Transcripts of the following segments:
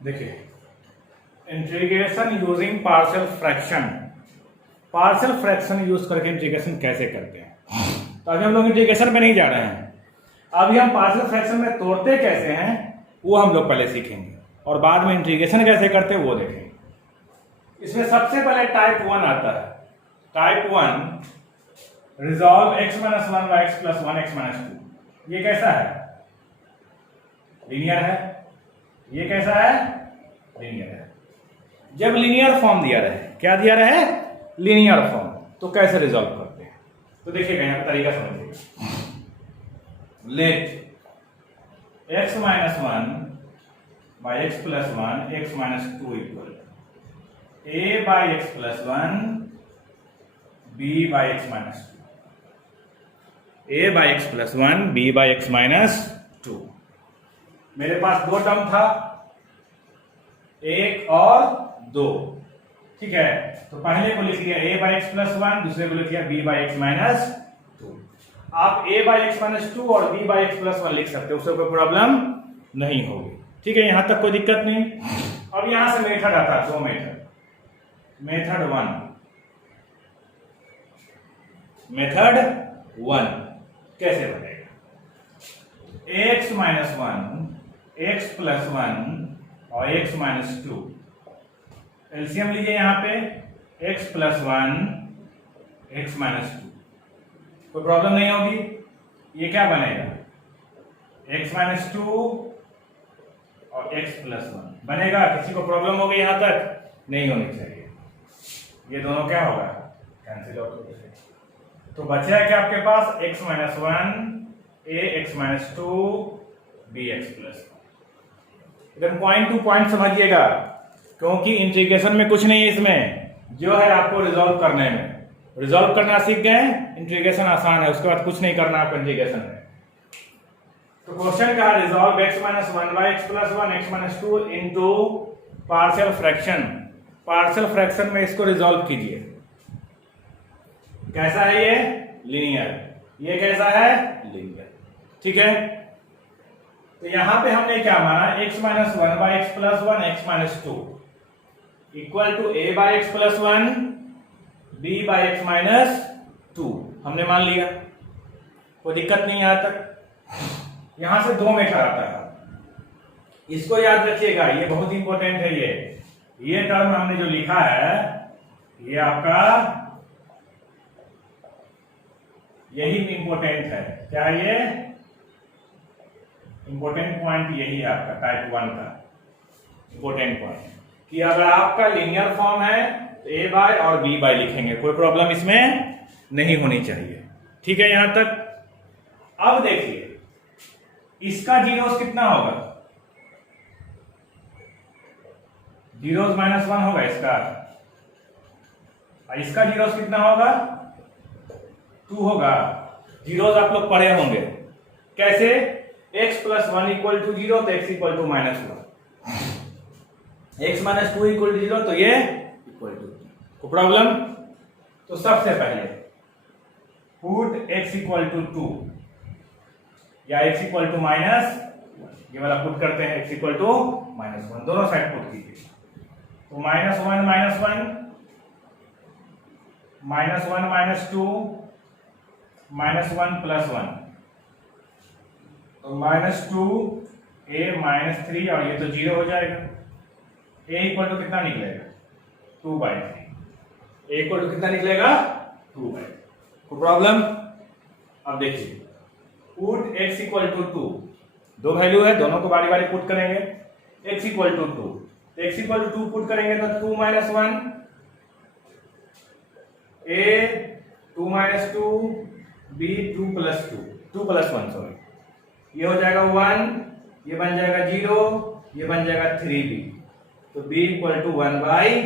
देखिए, integration using partial fraction. Partial fraction use करके integration कैसे करते हैं, तो अभी हम लोग इंटीग्रेशन में नहीं जा रहे हैं। अभी हम पार्शियल फ्रैक्शन में तोड़ते कैसे हैं वो हम लोग पहले सीखेंगे, और बाद में इंटीग्रेशन कैसे करते हैं वो देखेंगे। इसमें सबसे पहले टाइप 1 आता है। Type 1 resolve x minus 1 by x plus 1 x minus 2। ये कैसा है? लीनियर है। ये कैसा है? लीनियर है। जब लीनियर फॉर्म दिया रहे, क्या दिया रहे? लीनियर फॉर्म, तो कैसे रिजॉल्व करते हैं तो देखिएगा, यहां पर तरीका समझिएगा। Let x minus 1 by x plus 1 x minus 2 equal a by x plus 1 b by x minus 2। a by x plus 1 b by x minus 2। मेरे पास दो टर्म था, 1 और 2, ठीक है। तो पहले को लिख दिया a बाई एक्स प्लस 1, दूसरे को लिख दिया b बाई एक्स माइनस 2। आप a बाई एक्स माइनस 2 और b बाई एक्स प्लस 1 लिख सकते हो, उससे कोई प्रॉब्लम नहीं होगी, ठीक है। यहां तक कोई दिक्कत नहीं। अब यहां से मेथड आता है, दो मेथड। मेथड 1 कैसे बनेगा? x माइनस 1 एक्स प्लस 1 और x माइनस 2। एलसीएम लीजिए यहां पे, x प्लस 1 एक्स माइनस 2। कोई प्रॉब्लम नहीं होगी। ये क्या बनेगा? x माइनस 2 और x प्लस 1 बनेगा। किसी को प्रॉब्लम होगी यहां तक? नहीं होनी चाहिए। ये दोनों क्या होगा? कैंसिल आउट हो जाएगा। तो बचा है क्या आपके पास? x minus 1 a x minus 2 b x plus 1। एकदम पॉइंट टू पॉइंट समझिएगा, क्योंकि इंटीग्रेशन में कुछ नहीं है। इसमें जो है आपको रिजॉल्व करने में, रिजॉल्व करना सीख गए, इंटीग्रेशन आसान है, उसके बाद कुछ नहीं करना आपको इंटीग्रेशन में। तो क्वेश्चन का resolve x minus 1 by x plus 1 x minus 2 into partial fraction. Partial fraction में इसको रिजॉल्व कीजिए। कैसा है ये? लीनियर। ये कैसा है? लीनियर, ठीक है। तो यहां पे हमने क्या माना? x minus 1 by x plus 1 x minus 2 equal to a by x plus 1 b by x minus 2 हमने मान लिया। कोई दिक्कत नहीं यहां तक। यहां से दो मेथड आता है, इसको याद रखिएगा, ये बहुत इंपॉर्टेंट है। ये टर्म हमने जो लिखा है, ये आपका यही इंपॉर्टेंट है। क्या है ये? इंपॉर्टेंट पॉइंट यही है आपका टाइप 1 का इंपॉर्टेंट पॉइंट, कि अगर आपका लीनियर फॉर्म है तो a बाय और b बाय लिखेंगे, कोई प्रॉब्लम इसमें नहीं होनी चाहिए, ठीक है यहां तक। अब देखिए, इसका जीरोस कितना होगा? जीरोस माइनस 1 होगा इसका, और इसका जीरोस कितना होगा? 2 होगा। जीरोस आप लोग पढ़े होंगे कैसे? x प्लस 1 इक्वल टू 0 तो x equal to minus 1, x minus 2 equal to 0 तो ये इक्वल टू। कोई प्रॉब्लम? तो सबसे पहले पुट x इक्वल टू 2 या x इक्वल टू माइनस, ये वाला पुट करते हैं, x इक्वल टू माइनस 1, दोनों साइड पुट कीजिए। तो minus 1 minus 1 minus 1 minus 2 minus 1 plus 1, तो माइनस 2 a माइनस 3 और ये तो 0 हो जाएगा। a इक्वल टू कितना निकलेगा? 2/3। a इक्वल टू कितना निकलेगा? 2/3। कोई प्रॉब्लम? अब देखिए, पुट x इक्वल टू 2, दो वैल्यू है, दोनों को बारी बारी पुट करेंगे। x equal to 2, x equal to 2 put करेंगे तो 2 minus 1 a 2 minus 2 b 2 plus 1 sorry, ये हो जाएगा 1, ये बन जाएगा 0, ये बन जाएगा 3b, तो b इक्वल टू 1/3।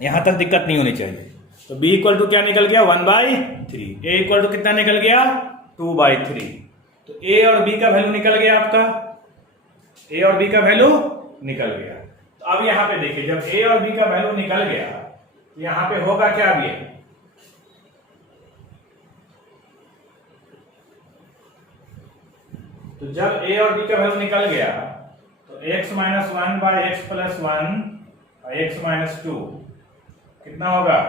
यहां तक दिक्कत नहीं होनी चाहिए। तो b इक्वल टू क्या निकल गया? 1/3। a इक्वल टू कितना निकल गया? 2/3। तो a और b का वैल्यू निकल गया आपका, a और b का वैल्यू निकल गया। तो अब यहां पे देखिए, जब a और b का वैल्यू निकल गया तो यहां पे होगा क्या? अब ये तो जब a और b का वैल्यू निकल गया तो x minus one by x plus one और x माइनस टू कितना होगा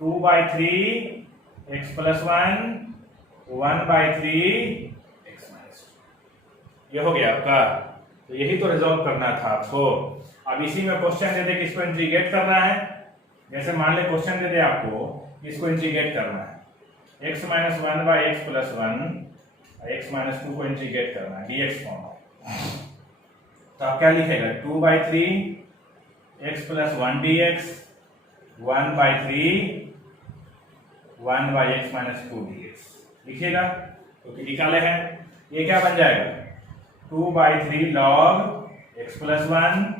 2/3 x plus one 1/3 x minus two. ये हो गया आपका। तो यही तो रिजॉल्व करना था आपको। अब इसी में क्वेश्चन दे दे कि इसको इंटीग्रेट करना है। जैसे मान ले क्वेश्चन दे दे आपको इसको इंटीग्रेट करना है, x minus one by x plus one x minus two को इंटीग्रेट करना है dx फॉर्म में। तो आप क्या लिखेगा 2/3 x plus one dx 1/3 1/x minus two dx लिखिएगा। तो निकाले हैं, ये क्या बन जाएगा 2/3 log x plus one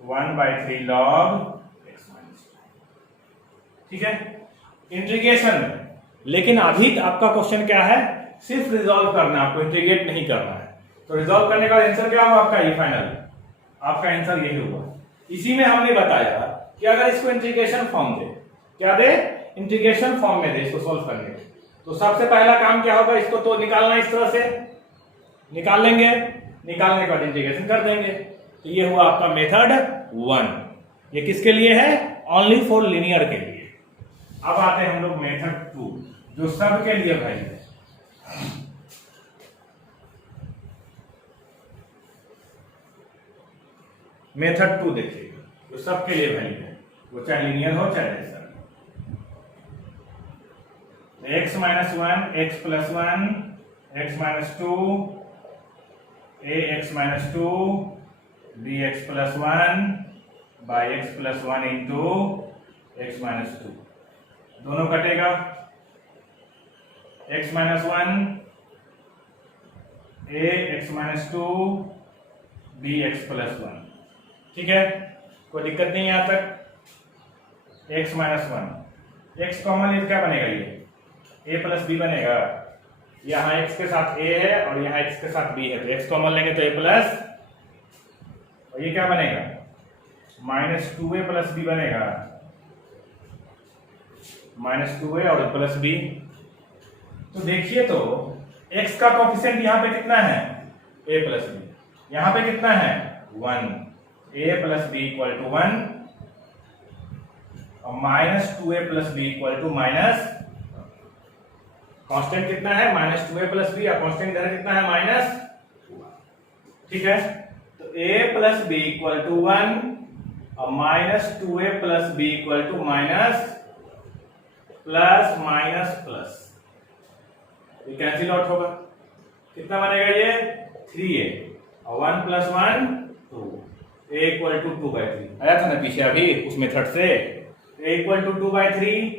1/3 log x minus two. ठीक है, इंटीग्रेशन में। लेकिन अभी आपका क्वेश्चन क्या है, सिर्फ रिजॉल्व करना, आपको इंटीग्रेट नहीं करना है। तो रिजॉल्व करने का आंसर क्या हुआ आपका, ये फाइनल आपका आंसर यही हुआ। इसी में हमने बताया कि अगर इसको इंटीग्रेशन फॉर्म दे, क्या दे, इंटीग्रेशन फॉर्म में दे इसको सोल्व करने के, तो सबसे पहला काम क्या होगा, इसको तो निकालना, इस तरह से निकाल लेंगे, निकालने के बाद इंटीग्रेशन कर देंगे। तो ये हुआ आपका मेथड 1। ये किसके लिए है, ओनली फॉर लीनियर के लिए। अब आते हैं हम लोग मेथड 2 जो सब के लिए वैलिड है। मेथड 2 देखिएगा, जो सबके लिए वैलिड है, वो चाहे लीनियर हो चाहे जैसा। x minus one x plus one x minus two ax minus two bx plus one by x plus one into x minus two, दोनों कटेगा। x minus one ax minus two bx plus one. ठीक है, कोई दिक्कत नहीं यहां तक। x minus one, x common है तो क्या बनेगा, ये a प्लस बी बनेगा। यहाँ x के साथ a है और यहाँ x के साथ b है, तो x कॉमन लेंगे तो a प्लस, और ये क्या बनेगा माइनस 2a प्लस b बनेगा, माइनस 2a और प्लस b। तो देखिए तो x का कोफिशिएंट यहाँ पे कितना है, a प्लस b, यहाँ पे कितना है 1, a plus b equal to 1 और minus 2a plus b equal to minus, constant कितना है माइनस 2a प्लस बी, और कांस्टेंट इधर कितना है माइनस। ठीक है, तो a plus b equal to 1 और minus 2a plus b equal to minus plus minus plus, ये कैंसिल आउट होगा। कितना बनेगा ये 3a और 1 प्लस 1 2, a इक्वल टू 2/3 आया था ना पीछे अभी उस मेथड से। a equal to 2/3,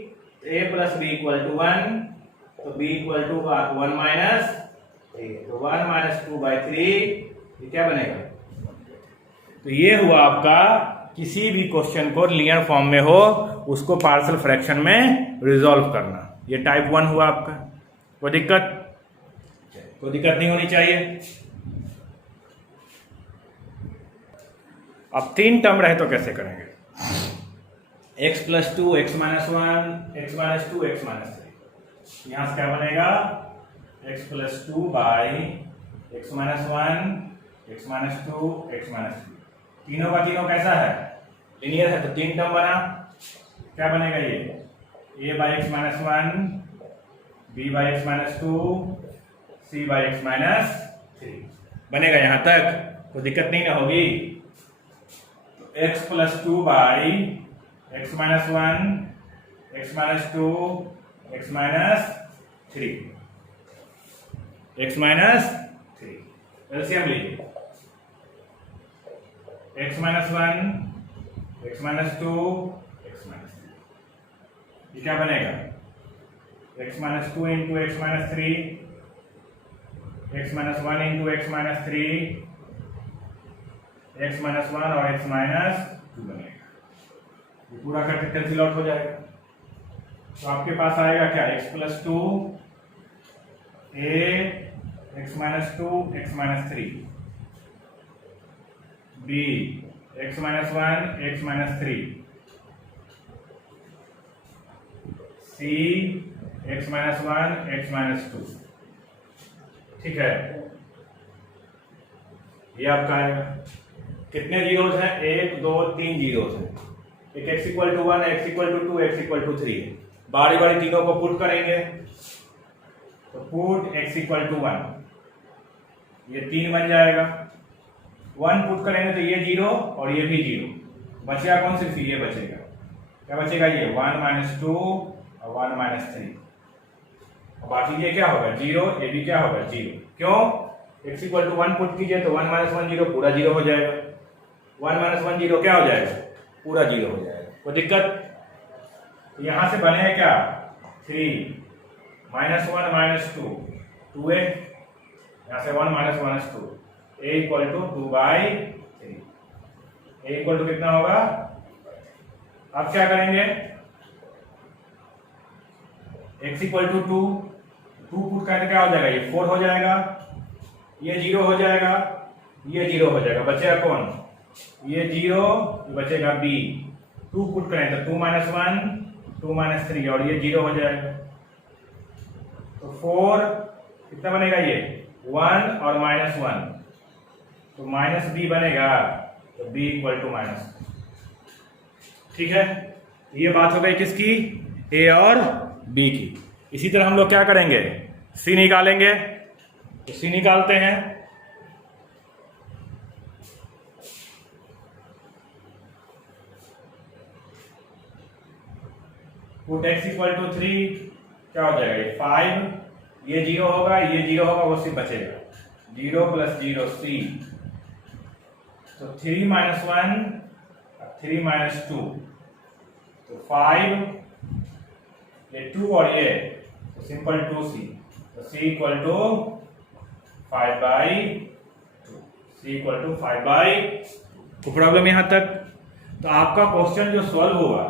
a plus b equal to 1, तो b equal to 1 minus a, तो 1 माइनस 2/3, ये क्या बनेगा। तो ये हुआ आपका, किसी भी क्वेश्चन को लीनियर फॉर्म में हो उसको पार्शियल फ्रैक्शन में रिजॉल्व करना, ये टाइप 1 हुआ आपका। कोई दिक्कत नहीं होनी चाहिए। अब 3 टर्म रहे तो कैसे करेंगे, x plus 2 x minus one x minus 2 x minus 3, यहां से क्या बनेगा x plus 2 by x minus one x minus 2 x minus 3, तीनों का तीनों कैसा है लीनियर है, तो 3 टर्म बना। क्या बनेगा ये a by x minus one b by x minus 2 c by x minus 3 बनेगा। यहां तक कोई दिक्कत नहीं ना होगी। तो x plus 2 by x minus one x minus 2 x minus 3 x minus 3, LCM लीजिए। X minus one x minus 2 x minus 3, ये क्या बनेगा x minus 2 into x minus 3 x minus 1 into x minus 3 x minus 1 और x minus 2 बनेगा। ये पूरा करके cancel out हो जाएगा। तो आपके पास आएगा क्या x plus 2 a x minus 2 x minus 3 b x minus 1 x minus 3 c x minus 1 x minus 2। ठीक है, ये आपका आएगा। कितने जीरोज हैं? 1 2 3 जीरोज हैं। एक x equal to 1, x equal to 2, x equal to 3। बारी बारी तीनों को पुट करेंगे तो पुट x इक्वल टू 1, ये 3 बन जाएगा। 1 पुट करेंगे तो ये 0 और ये भी 0, बचेगा कौन? सिर्फ ये बचेगा। क्या बचेगा? ये 1 - 2 और 1 - 3। और बाकी ये क्या होगा? 0, ये भी क्या होगा? 0। क्यों? x इक्वल टू 1 पुट कीजिए तो 1 - 1 0, पूरा 0 हो जाएगा। 1 - 1 0 क्या हो जाएगा? पूरा 0 हो जाएगा। कोई दिक्कत? तो यहां से बने क्या? 3 -1 - 2 2a, यहां से 1 - 2, a equal to 2/3। a equal to कितना होगा? अब क्या करेंगे? x इक्वल टू 2 पुट करके क्या हो जाएगा? ये 4 हो जाएगा, ये 0 हो जाएगा, ये 0 हो जाएगा। बचेगा कौन? ये 0, बचेगा b। 2 पुट करें तो 2 - 1 2 - 3 और ये 0 हो जाएगा। तो 4 कितना बनेगा? ये 1 और -1 तो -b बनेगा, तो b इक्वल टू -। ठीक है, ये बात हो गई किसकी? a और b की। इसी तरह हम लोग क्या करेंगे? c निकालेंगे। तो c निकालते हैं। पुट x इक्वल टू 3 क्या हो जाएगा? ये 5, ये 0 होगा, ये 0 होगा, वो सिर्फ बचेगा 0 + 0 c। तो 3 - 1 3 - 2 तो 5, ये 2 और ये तो सिंपल 2c। तो c equal to 5/2, c equal to 5/2। कोई प्रॉब्लम यहां तक? तो आपका क्वेश्चन जो सॉल्व हुआ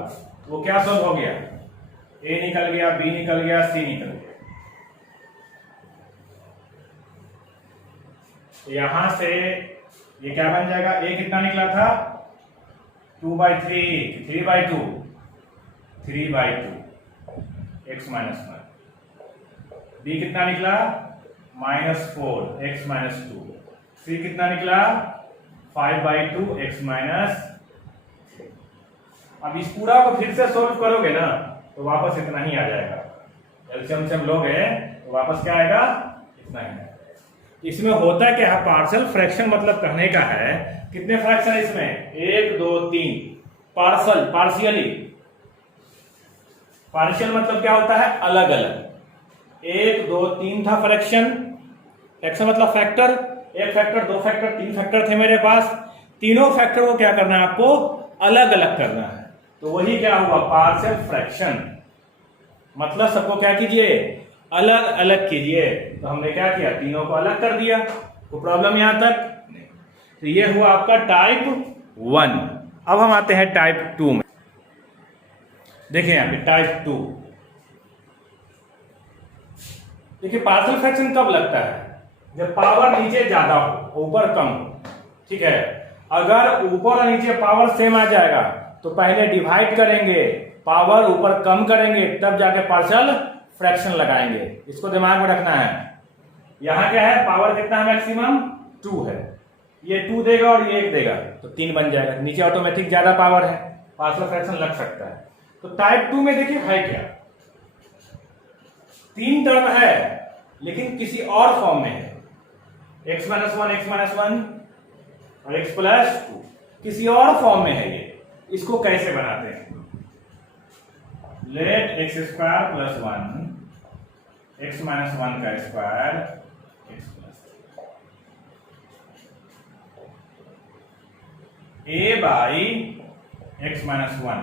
वो क्या सॉल्व हो गया? a निकल गया, b निकल गया, c निकल गया। तो यहां से ये क्या बन जाएगा? a कितना निकला था? 2/3, 3/2, 3/2 x - 1। b कितना निकला? -4 x - 2। c कितना निकला? 5/2 x - 3। अब इस पूरा को फिर से सोल्व करोगे ना तो वापस इतना ही आ जाएगा। एलसीएम से हम लोगे तो वापस क्या आएगा? इतना ही आएगा। इसमें होता क्या है? पार्शियल फ्रैक्शन मतलब कहने का है कितने फ्रैक्शन है इसमें? 1 2 3 पार्शियल, पार्शियली। पार्शियल मतलब क्या होता है? अलग अलग। 1 2 3 था फ्रैक्शन। फ्रैक्शन मतलब फैक्टर। 1 फैक्टर, 2 फैक्टर, 3 फैक्टर थे मेरे पास। तीनों फैक्टर को क्या करना है? आपको अलग अलग करना है। तो वही क्या हुआ? Partial fraction. मतलब सबको क्या कीजिए? अलग अलग कीजिए। तो हमने क्या किया? तीनों को अलग कर दिया। तो प्रॉब्लम यहां तक? तो ये हुआ आपका टाइप 1। अब हम आते हैं टाइप 2 में। देखिए यहां पे टाइप 2। देखिए पार्शियल फ्रैक्शन कब लगता है? जब पावर नीचे ज्यादा हो, ऊपर कम हो। ठीक है, अगर ऊपर और नीचे पावर सेम आ जाएगा तो पहले डिवाइड करेंगे, पावर ऊपर कम करेंगे, तब जाके पार्शियल फ्रैक्शन लगाएंगे। इसको दिमाग में रखना है। यहां क्या है? पावर कितना है? मैक्सिमम 2 है। ये 2 देगा और ये 1 देगा तो 3 बन जाएगा। नीचे ऑटोमेटिक ज्यादा पावर है, पार्शियल फ्रैक्शन लग सकता है। तो टाइप 2 में देखिए है क्या? 3 टर्म है लेकिन किसी और फॉर्म में है। x - 1 x - 1 और x + 2 किसी और फॉर्म में है। ये इसको कैसे बनाते हैं? लेट x² + 1 x - 1 का स्क्वायर x + a/x - 1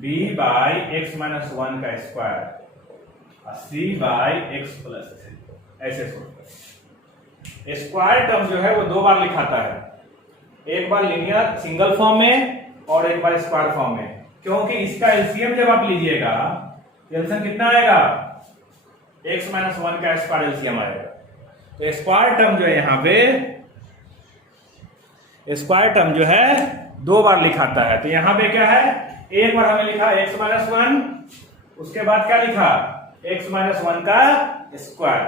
b/x - 1 का स्क्वायर और c/x + 3। ऐसे सोचते। स्क्वायर टर्म जो है वो 2 बार लिखाता है, एक बार लीनियर सिंगल फॉर्म में और एक बार स्क्वायर फॉर्म में। क्योंकि इसका एलसीएम जब आप लीजिएगा एलसीएम कितना आएगा? x - 1 का स्क्वायर एलसीएम आएगा। तो स्क्वायर टर्म जो है यहां पे, स्क्वायर टर्म जो है 2 बार लिखाता है। तो यहां पे क्या है? एक बार हमें लिखा x - 1, उसके बाद क्या लिखा? x - 1 का स्क्वायर।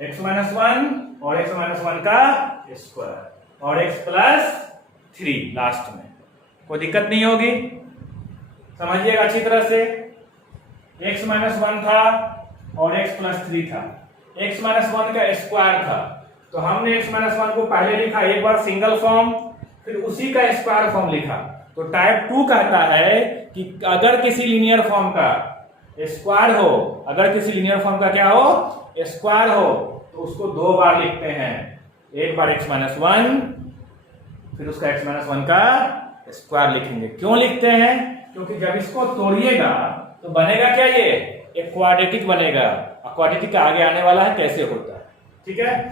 x - 1 और x माइनस 1 का स्क्वायर और x प्लस 3 लास्ट में। कोई दिक्कत नहीं होगी, समझिएगा अच्छी तरह से। x माइनस 1 था और x प्लस 3 था, x माइनस 1 का स्क्वायर था, तो हमने x माइनस 1 को पहले लिखा एक बार सिंगल फॉर्म, फिर उसी का स्क्वायर फॉर्म लिखा। तो टाइप 2 कहता है कि अगर किसी लीनियर फॉर्म का स्क्वायर हो, अगर किसी लीनियर फॉर्म का क्या हो, स्क्वायर हो, तो उसको दो बार लिखते हैं। एक बार x माइनस 1, फिर उसका x माइनस 1 का स्क्वायर लिखेंगे। क्यों लिखते हैं? क्योंकि जब इसको तोड़िएगा तो बनेगा क्या, ये एक क्वाड्रेटिक बनेगा। क्वाड्रेटिक के आगे आने वाला है कैसे होता है, ठीक है,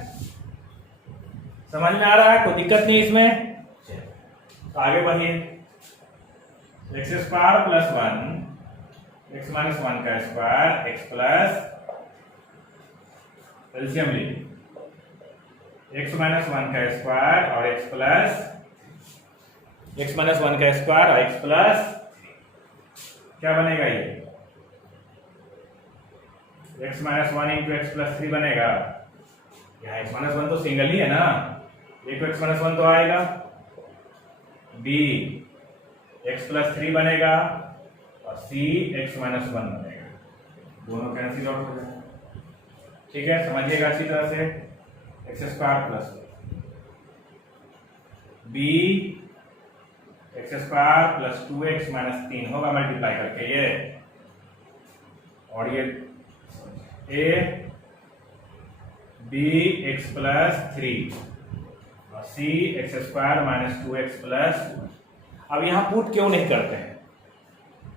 समझ में आ रहा है, कोई दिक्कत नहीं इसमें। तो आगे बढ़िए, x square plus 1 x minus 1 का स्क्वायर एक्स प्लस एलसीएम लीजिए, एक्स माइनस 1 का स्क्वायर और एक्स प्लस एक्स माइनस 1 का स्क्वायर और एक्स प्लस क्या बनेगा, ये x minus 1 into x plus 3 बनेगा। यहाँ x माइनस 1 तो सिंगल ही है ना, एक x माइनस 1 तो आएगा, b x प्लस 3 बनेगा और c x माइनस 1 बनेगा, दोनों कैंसिल आउट हो जाएगा। ठीक है, समझिएगा अच्छी तरह से। X square plus b x square plus 2x minus 3 होगा मल्टीप्लाई करके ये, और ये a b एक्स प्लस 3 और c x square minus 2x plus. अब यहां पुट क्यों नहीं करते हैं?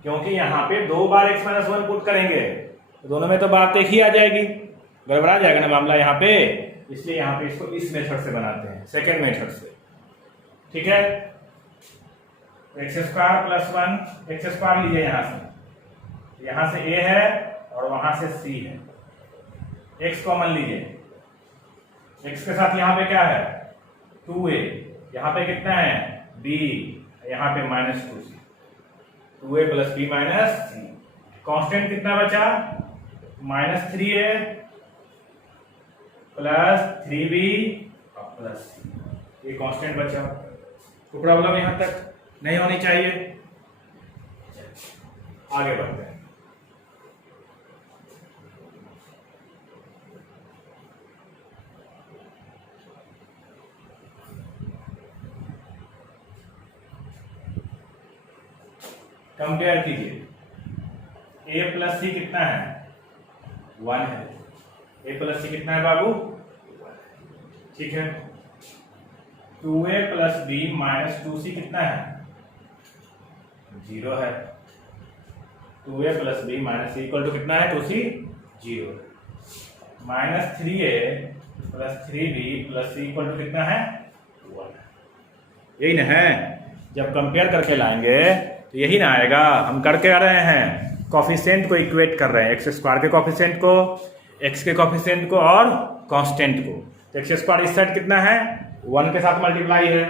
क्योंकि यहां पे दो बार x माइनस 1 पुट करेंगे तो दोनों में तो बात एक ही आ जाएगी, गड़बड़ा जाएगा ना मामला यहाँ पे, इसलिए यहाँ पे इसको इस मेथड से बनाते हैं, सेकेंड मेथड से। ठीक है, x square plus 1 x square लीजिए, यहां से a है और वहां से c है, x कॉमन लीजिए, x के साथ यहाँ पे क्या है 2a, यहाँ पे कितना है b, यहाँ पे minus 2c, 2a plus b minus c। Constant कितना बचा, minus 3a plus 3b plus c, ये कांस्टेंट बचा। तो प्रॉब्लम यहां तक नहीं होनी चाहिए। आगे बढ़ते हैं। कंपेयर कीजिए, a प्लस सी कितना है 1 है, a प्लस सी कितना है बाबू, ठीक है। 2a plus b minus 2c कितना है 0 है, 2a plus b minus c equal to कितना है 2c 0, minus 3a plus 3b plus c equal to कितना है 1, यही ना है। जब कंपेयर करके लाएंगे तो यही ना आएगा, हम करके आ रहे हैं, कॉफिशिएंट को इक्वेट कर रहे हैं, एक्स स्क्वायर के कॉफिशिएंट को, एक्स के कॉफिशिएंट को और कांस्टेंट को। तो एक्स स्क्वायर इस साइड कितना है 1 के साथ मल्टीप्लाई है,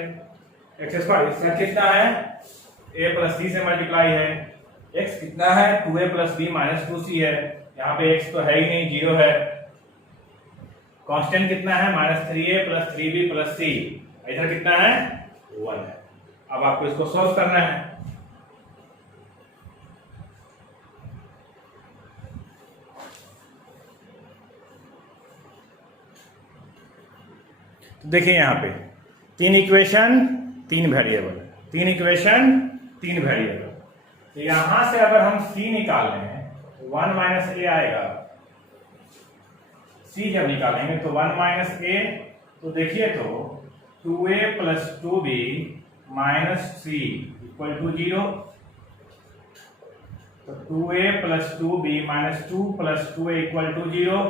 एक्स स्क्वायर इस साइड कितना है a प्लस c से मल्टीप्लाई है, x कितना है 2a plus b minus 2c है, यहाँ पे x तो है ही नहीं 0 है, कांस्टेंट कितना है minus 3a plus 3b plus c, इधर कितना है 1 है। अब आपको इसको सॉल्व करना है। तो देखिए यहाँ पे 3 इक्वेशन 3 वेरिएबल, 3 इक्वेशन 3 वेरिएबल। तो यहां से अगर हम c निकाल लें 1 माइनस a आएगा, c जब निकालेंगे तो 1 माइनस a, तो देखिए तो 2a plus 2b minus c equal to 0, तो 2a plus 2b minus 2 plus 2a equal to 0,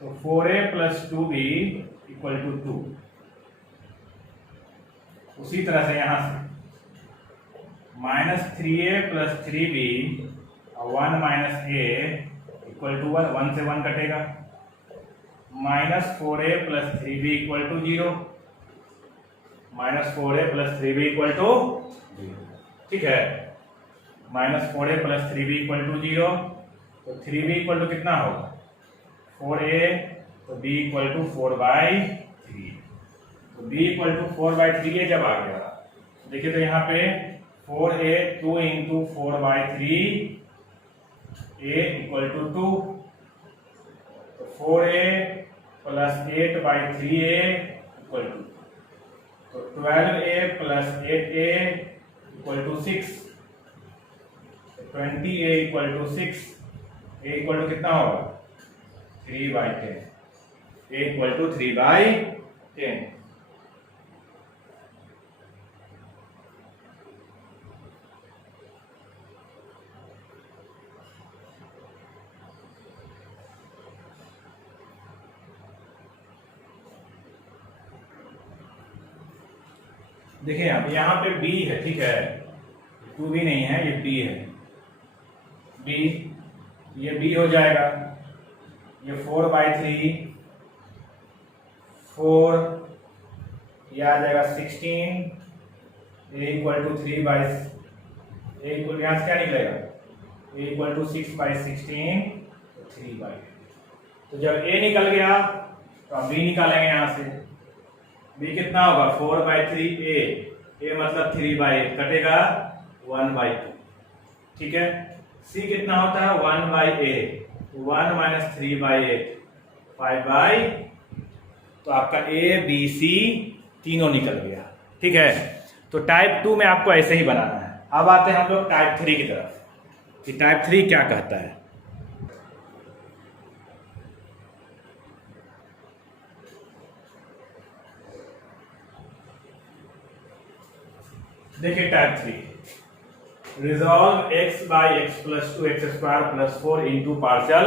तो 4a plus 2b equal to 2। उसी तरह से यहां से माइनस 3a प्लस 3b और 1 माइनस a इक्वल टू 1, 1 से 1 कटेगा, minus 4a plus 3b equal to 0, minus 4a plus 3b equal to 0, ठीक है, minus 4a plus 3b equal to 0, तो 3b इक्वल टू कितना होगा 4a तो b इक्वल टू 4/3। तो b इक्वल टू 4/3 ये जब आ गया, देखिए तो यहाँ पे 4a 2 into 4/3 a equal to 2, तो 4a plus 8/3a equal to, तो 12a plus 8a equal to 6, 20a equal to 6, a equal to कितना होगा 3/10, a इक्वल टू 3/10। देखिए यहाँ पे b है, ठीक है, 2b नहीं है, ये b है, b, ये b हो जाएगा, ये 4/3, 4, ये आ जाएगा 16, a equal to 3/, a equal यहाँ से क्या निकलेगा, a इक्वल टू 6/16, 3/, तो जब a निकल गया तो अब b निकालेंगे यहाँ से, b कितना होगा 4/3a, a मतलब 3/8 कटेगा 1/2, ठीक है। c कितना होता है 1/8, 1 माइनस 3/8 5/, तो आपका a b c तीनों निकल गया, ठीक है। तो टाइप 2 में आपको ऐसे ही बनाना है। अब आते हैं हम लोग टाइप 3 की तरफ कि टाइप 3 क्या कहता है। देखिए type 3, resolve x by x plus 2x² plus 4 into partial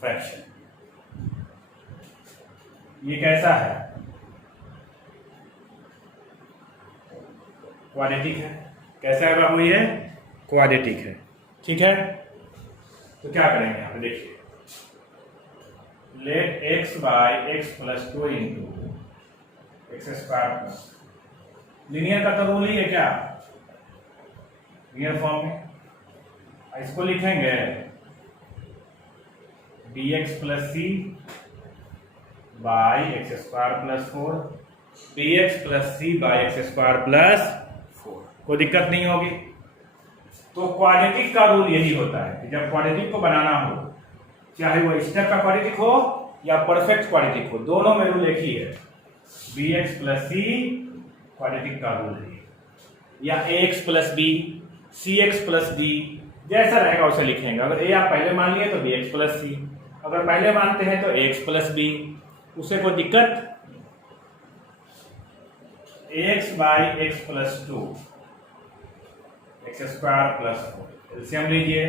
fraction. ये कैसा है, क्वाड्रेटिक है। कैसा है बाबू, ये क्वाड्रेटिक है, ठीक है। तो क्या करेंगे यहाँ पे देखिए, let x by x plus 2 into x² plus, linear का तो रूल ही है क्या, लीनियर फॉर्म में, इसको लिखेंगे bx plus c by x² plus 4, bx plus c by x² plus 4, कोई दिक्कत नहीं होगी। तो क्वाड्रेटिक का रूल यही होता है कि जब क्वाड्रेटिक को बनाना हो, चाहे वो स्टेप का क्वाड्रेटिक हो या परफेक्ट क्वाड्रेटिक हो, दोनों में रूल एक ही है, bx प्लस सी क्वाड्रेटिक का रूल है, या ax plus b, cx plus d, जैसा रहेगा उसे लिखेंगे। अगर a आप पहले मान लिए तो bx प्लस सी, अगर पहले मानते हैं तो ax प्लस b, उसे कोई दिक्कत। ax by x plus 2 x² plus 4, LCM लीजिए,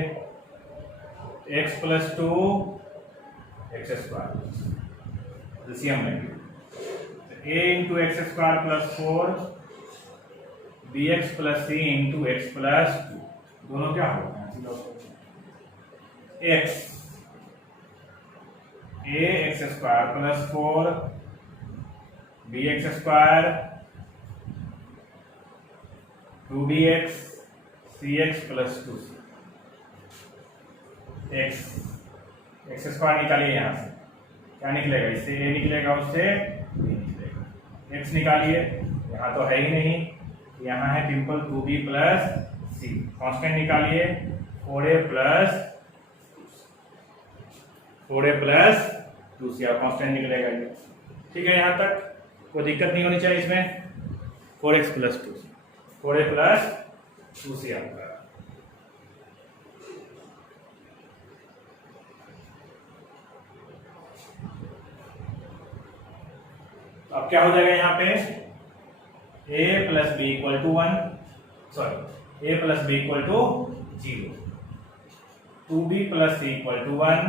x प्लस 2 x², एलसीएम लेंगे, a into x² plus 4 bx plus c into x plus 2, दोनों क्या होगा x, a x² plus 4 bx² 2bx cx plus 2c, x² निकालिए यहाँ से, क्या निकलेगा, इससे a निकलेगा, उससे b निकलेगा, x निकालिए, यहाँ तो है ही नहीं, यहाँ है simple 2b plus c, constant निकालिए 4a प्लस 2c, कांस्टेंट निकलेगा ये, ठीक है। यहाँ तक कोई दिक्कत नहीं होनी चाहिए इसमें, 4x plus 2c, 4a plus 2c आपका। तो अब क्या हो जाएगा यहाँ पे, a plus b equal to 1, sorry a plus b equal to 0, 2b plus c equal to 1,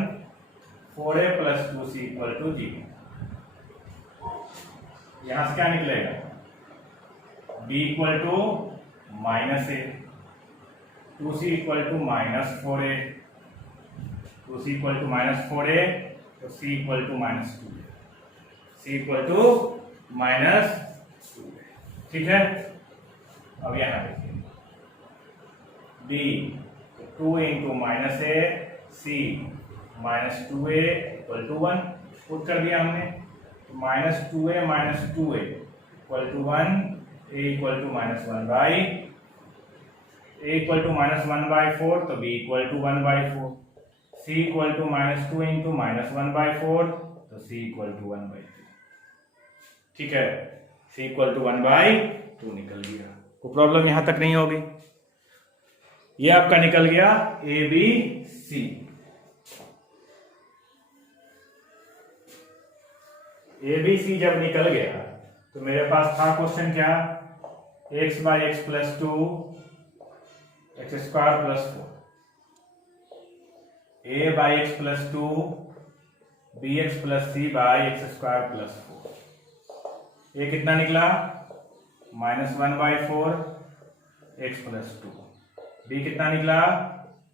4a plus 2c equal to 0। यहां से क्या निकलेगा, b equal to minus a, 2c equal to minus 4a, 2c equal to minus 4a, तो c equal to minus 2a, c equal to minus 2a, ठीक है। अब यहां देखिए b 2 into minus a, c minus 2a equal to 1, put कर दिया हमने, तो -2a minus 2a equal to 1, a equal to -1/4, तो b equal to 1/4, c equal to -2 into -1/4, तो c इक्वल टू 1/2। ठीक है, c इक्वल टू 1/2 निकल गया। कोई प्रॉब्लम यहां तक नहीं होगी। ये आपका निकल गया A B C. A B C जब निकल गया तो मेरे पास था क्वेश्चन क्या, x/x + 2 x² + 4, a/x + 2 bx + c/x² + 4। ये कितना निकला, -1/4 x + 2, b कितना निकला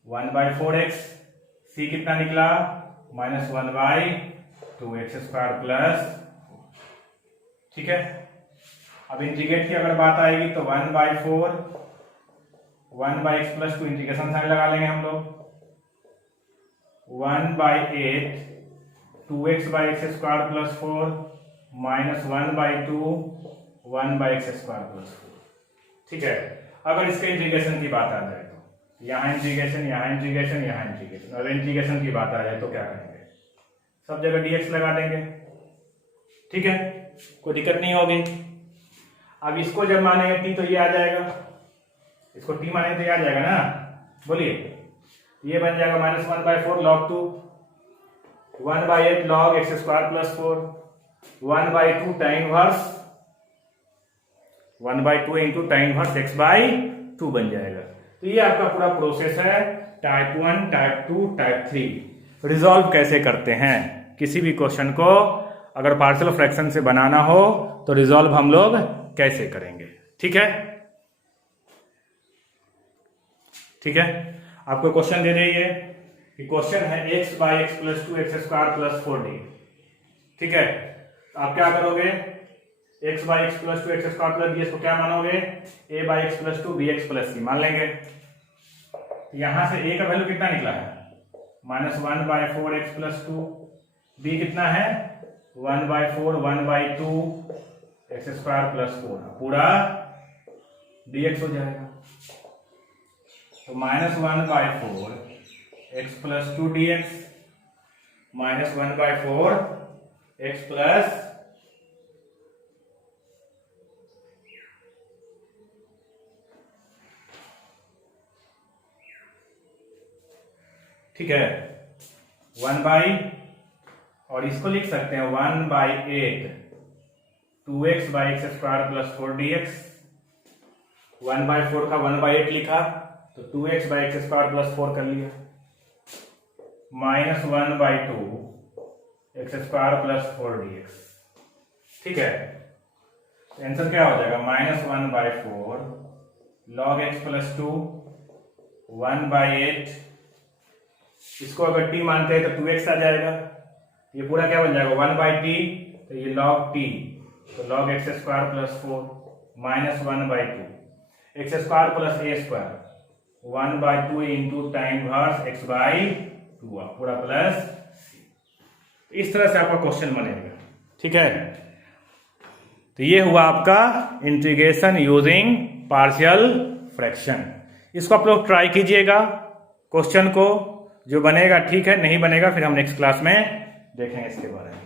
1/4x, c कितना निकला -1/2 x² + 4। ठीक है, अब इंटीग्रेट की अगर बात आएगी तो 1/4 1/x + 2 इंटीग्रेशन साइन लगा लेंगे हम लोग, 1/8 2x/x² + 4 -1/2 1/x² + 4। ठीक है, अगर इसके इंटीग्रेशन की बात आ जाए तो यहाँ इंटीग्रेशन, यहाँ इंटीग्रेशन, यहाँ इंटीग्रेशन, और इंटीग्रेशन की बात आ जाए तो क्या करेंगे, सब जगह dx लगा देंगे। ठीक है, कोई दिक्कत नहीं होगी। अब इसको जब मानेंगे t तो ये आ जाएगा, इसको t मानेंगे तो ये आ जाएगा ना, बोलिए, ये बन जाएगा -1/4 log 2, 1/8 log x² + 4, 1/2 tan inverse 1/2 into tan inverse x/2 बन जाएगा। तो ये आपका पूरा प्रोसेस है, टाइप 1, टाइप 2, टाइप 3। रिजॉल्व कैसे करते हैं किसी भी क्वेश्चन को, अगर पार्शियल फ्रैक्शन से बनाना हो तो रिजॉल्व हम लोग कैसे करेंगे। ठीक है, ठीक है, आपको क्वेश्चन दे रही है कि क्वेश्चन है x/x + 2 x² + 4d। ठीक है, आप क्या करोगे, x/x + 2 x² + d को क्या मानोगे, a/x + 2 bx + c मान लेंगे। यहां से a का वैल्यू कितना निकला है, -1/4 x + 2, b कितना है 1/4 1/2 x² + 4, पूरा dx हो जाएगा। तो -1/4 x + 2 dx -1/4 x + ठीक है 1/, और इसको लिख सकते हैं 1/8 2x/x² + 4 dx। 1/4 का 1/8 लिखा तो 2x/x² + 4 कर लिया, -1/2 x² + 4 dx। ठीक है, आंसर क्या हो जाएगा, -1/4 log x + 2 1/8, इसको अगर t मानते हैं तो 2x आ जाएगा, ये पूरा क्या बन जाएगा 1/t, तो ये log t, तो log x² + 4 -1/2 x² + a² 1/2 into tan inverse x/2 पूरा प्लस c। इस तरह से आपका क्वेश्चन बनेगा। ठीक है, तो ये हुआ आपका इंटीग्रेशन यूजिंग पार्शियल फ्रैक्शन। इसको आप लोग ट्राई कीजिएगा क्वेश्चन को, जो बनेगा ठीक है, नहीं बनेगा फिर हम नेक्स्ट क्लास में देखेंगे इसके बारे में।